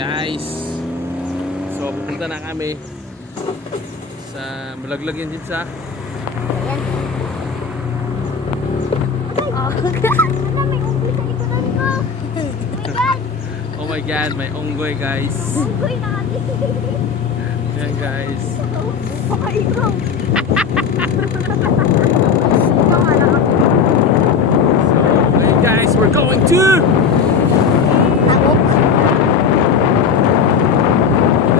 guys, so pupunta na kami sa Malaglag yan din sa oh my god, may unggoy guys. Unggoy na kami. Yan guys. Baka ikaw. Hey guys, we're going to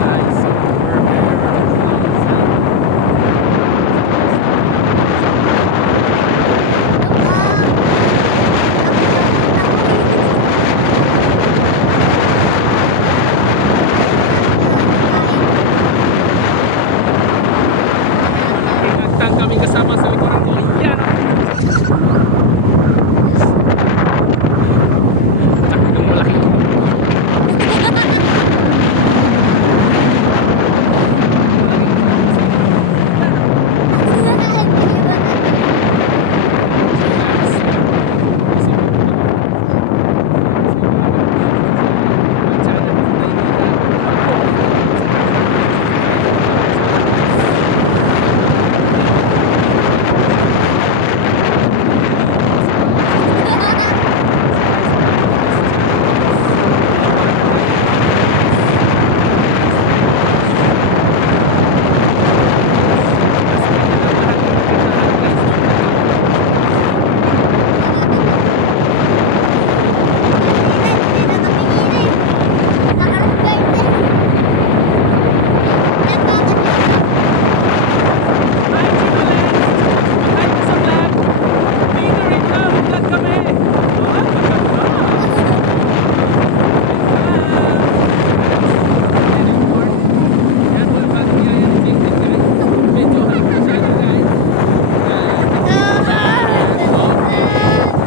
guys, we're very kami kasama sa likuran ko. Yan. Ang malaki.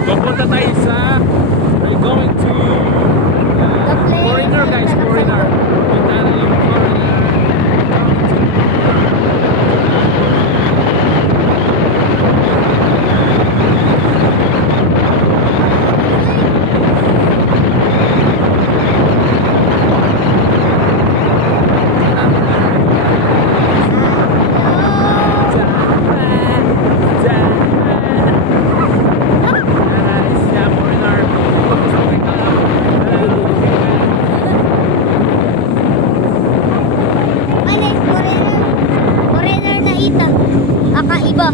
Pupunta tayo sa we're going to foreigner guys, foreigner. Punta na yung foreigner. Kakaiba.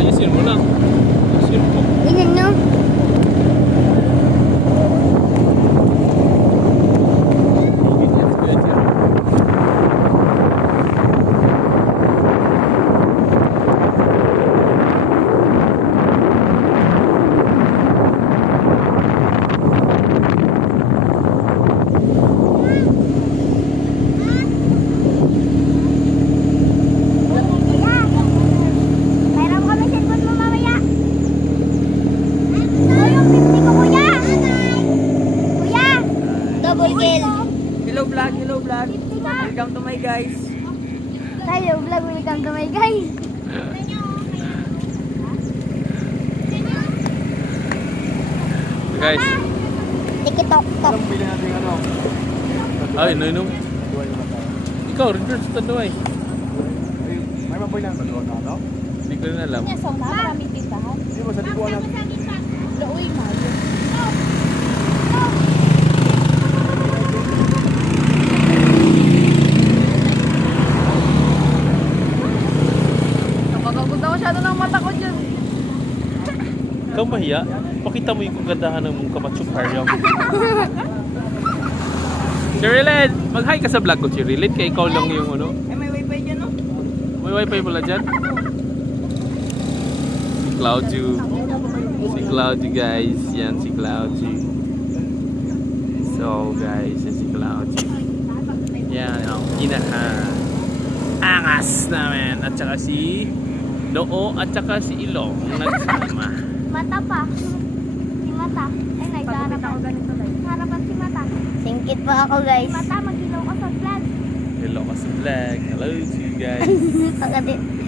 Ayusin mo lang. Ayusin mo. Tingnan nyo. Mayroon kami cellphone mo mamaya. Ito yung 50 ko, kuya. Kuya. Double kill. Hello vlog, hello vlog. 50 ka. Welcome to my guys. Hello vlog, welcome to my guys. Guys. Tikitok tok. Bili natin ano? Ay, no. Ikaw, reverse sa Tanduay. May maboy lang sa luwag na ano? Hindi ko rin alam. So, maraming tindahan. Hindi mo sa likuan natin. Looy na. Napagagod ako masyado ng mata ko dyan. Ikaw mahiya. Pakita mo yung kagandahan ng mong kamatsuk haryam. Cherilyn, mag-hi ka sa vlog ko, Cherilyn. Kaya ikaw lang yung ano. Eh, may wifi dyan, no? May wifi pala dyan. Si Claudio. Si Claudio guys. Yan si Claudio. So guys, yan si Cloud. Yan ang angas namin. At saka si Noo at saka si Ilong nagsama. Mata pa. Si Mata. Ay, nagsarapan. Harapan si Mata. Singkit pa ako, guys. Si Mata, mag-ilaw ka sa vlog. Hello ka sa vlog. Hello to you guys. Pagkati.